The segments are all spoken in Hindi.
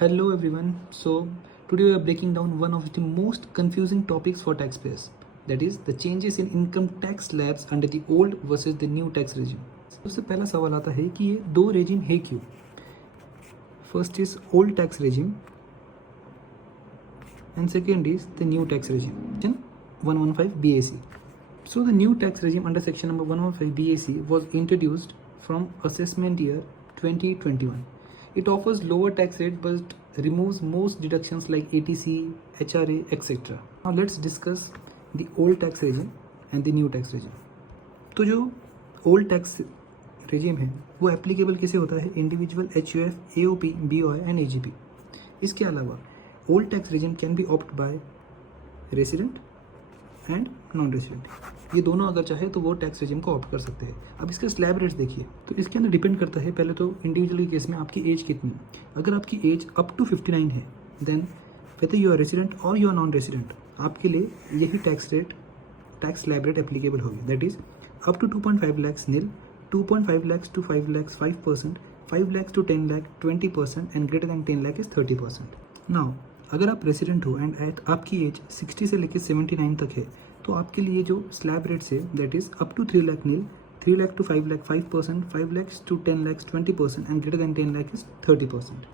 Hello everyone. So today we are breaking down one of the most confusing topics for taxpayers. That is the changes in income tax slabs under the old versus the new tax regime. सबसे पहला सवाल आता है कि ये दो regime है क्यों? First is old tax regime and second is the new tax regime. Section 115 BAC. So the new tax regime under section number 115 BAC was introduced from assessment year 2021. It offers lower tax rate but removes most deductions like ATC, HRA, etc. Now let's discuss the old tax regime and the new tax regime. तो जो old tax regime है वो एप्लीकेबल किसे होता है? Individual, HUF, AOP, BOI and AGP. इसके अलावा old tax regime can be opt by resident and non resident. ये दोनों अगर चाहे तो वो टैक्स रेजिम को ऑप्ट कर सकते हैं. अब इसके स्लैब रेट्स देखिए तो इसके अंदर डिपेंड करता है पहले तो इंडिविजुअल के केस में आपकी एज कितनी. अगर आपकी एज अप टू 59 है then whether you are resident और यू आर नॉन रेसिडेंट आपके लिए यही टैक्स स्लैब रेट एप्लीकेबल होगी. That is up to 2.5 lakh nil, 2.5 lakh to 5 lakh 5%, 5 lakh to 10 lakh 20% and greater than 10 lakh is 30%. Now अगर आप रेसिडेंट हो एंड आपकी एज 60 से लेकर 79 तक है तो आपके लिए जो स्लैब रेट्स है that is up to 3 lakh nil, 3 lakh to 5 lakh 5%, 5 lakh to 10 lakh 20% and greater than 10 lakh is 30%.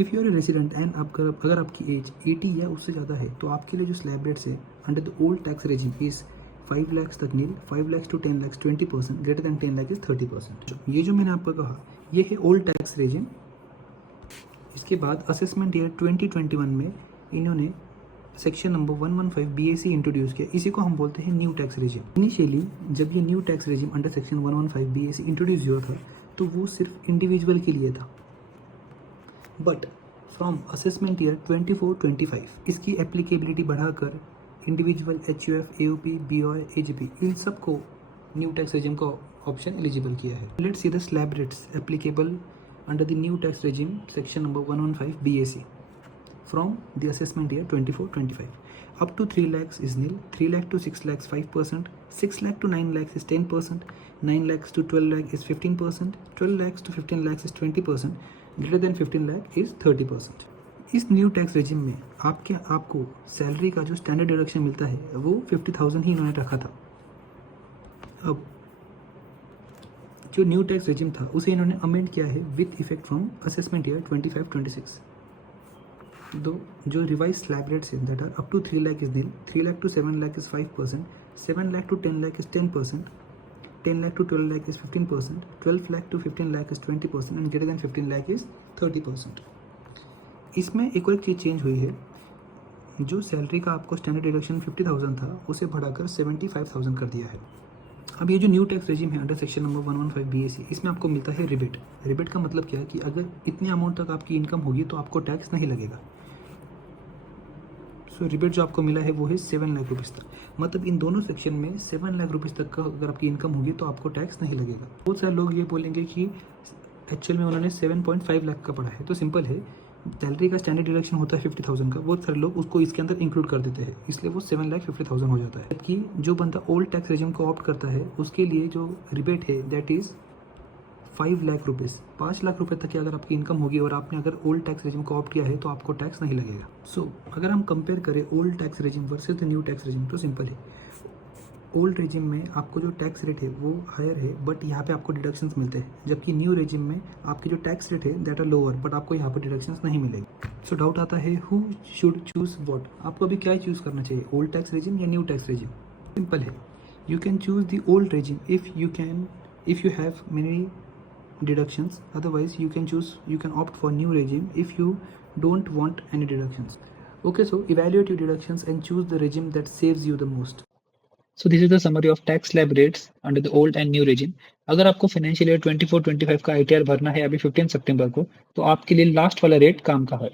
If you are a resident and अगर आपकी एज 80 या उससे ज़्यादा है तो आपके लिए जो स्लैब रेट्स है under the old tax regime is 5 lakh तक nil, 5 lakh to 10 lakh 20%, greater than 10 lakh is 30%. ये जो मैंने आपको कहा ये है ओल्ड टैक्स रेजिम. इसके बाद असेसमेंट ईयर 2021 में इन्होंने सेक्शन नंबर 115 BAC इंट्रोड्यूस किया. इसी को हम बोलते हैं न्यू टैक्स रेजिम. इनिशियली जब ये new tax regime under section 115 BAC introduce हुआ था तो वो सिर्फ इंडिविजुअल के लिए था. बट फ्रॉम असेसमेंट ईयर 24-25 इसकी एप्लीकेबिलिटी बढ़ाकर individual, HUF, AOP, BOI, AGP इन सबको न्यू टैक्स रेजिम का ऑप्शन एलिजिबल किया है. Let's see the slab rates applicable under the new tax regime section number 115 BAC from the assessment year 24-25. Up to 3 lakhs is nil, 3 lakh to 6 lakhs 5%, 6 lakh to 9 lakhs is 10%, 9 lakhs to 12 lakh is 15%, 12 lakhs to 15 lakhs is 20%, greater than 15 lakh is 30%. इस न्यू टैक्स रेजिम में आपको सैलरी का जो स्टैंडर्ड डिडक्शन मिलता है वो 50,000 ही इन्होंने रखा था. अब जो न्यू टैक्स रेजिम था उसे इन्होंने अमेंड किया है with effect from assessment year 25-26. दो जो रिवाइज स्लैब रेट्स हैं that are up to 3 lakh is nil, 3 lakh to 7 lakh is 5%, 7 lakh to 10 lakh is 10%, 10 lakh to 12 lakh is 15%, 12 lakh to 15 lakh is 20% and greater than 15 lakh is 30%. इसमें एक और चीज़ चेंज हुई है. जो सैलरी का आपको स्टैंडर्ड डिडक्शन 50,000 था उसे बढ़ाकर 75,000 कर दिया है. अब ये जो न्यू टैक्स रेजिम है अंडर सेक्शन नंबर 115 BAC इसमें आपको मिलता है रिबेट. रिबेट का मतलब क्या है कि अगर इतने अमाउंट तक आपकी इनकम होगी तो आपको टैक्स नहीं लगेगा. सो रिबेट जो आपको मिला है वो है 7 लाख रुपीज़ तक. मतलब इन दोनों सेक्शन में 7 लाख रुपीज़ तक का अगर आपकी इनकम होगी तो आपको टैक्स नहीं लगेगा. बहुत सारे लोग ये बोलेंगे कि एक्चुअल में उन्होंने 7.5 लाख का पढ़ा है. तो सिंपल है, सैलरी का स्टैंडर्ड डिडक्शन होता है 50,000 का. बहुत सारे लोग उसको इसके अंदर इंक्लूड कर देते हैं इसलिए वो 7,50,000 हो जाता है. जबकि जो बंदा ओल्ड टैक्स रेजिम को ऑप्ट करता है उसके लिए जो रिबेट है that is 5 lakh rupees. 5 lakh रुपए तक की अगर आपकी इनकम होगी और आपने अगर ओल्ड टैक्स रेजिम को ऑप्ट किया है तो आपको टैक्स नहीं लगेगा. सो अगर हम कंपेयर करें old tax regime versus the new tax regime तो सिंपल है. ओल्ड रेजिम में आपको जो टैक्स रेट है वो हायर है बट यहाँ पे आपको डिडक्शंस मिलते हैं, जबकि न्यू रेजिम में आपकी जो टैक्स रेट है दैट आर लोअर बट आपको यहाँ पर डिडक्शंस नहीं मिलेगी. सो डाउट आता है हु शुड चूज व्हाट. आपको अभी क्या चूज़ करना चाहिए, ओल्ड टैक्स रेजिम या न्यू टैक्स रेजिम? सिंपल है, you can choose the old regime if you have many deductions. Otherwise you can opt for new regime if you don't want any deductions. Okay, so evaluate your deductions and choose the regime that saves you the most. So this is the summary of tax slab rates under the old and new regime. अगर आपको फाइनेंशियल ईयर 24-25 का ITR भरना है अभी 15 सितंबर को तो आपके लिए लास्ट वाला रेट काम का है.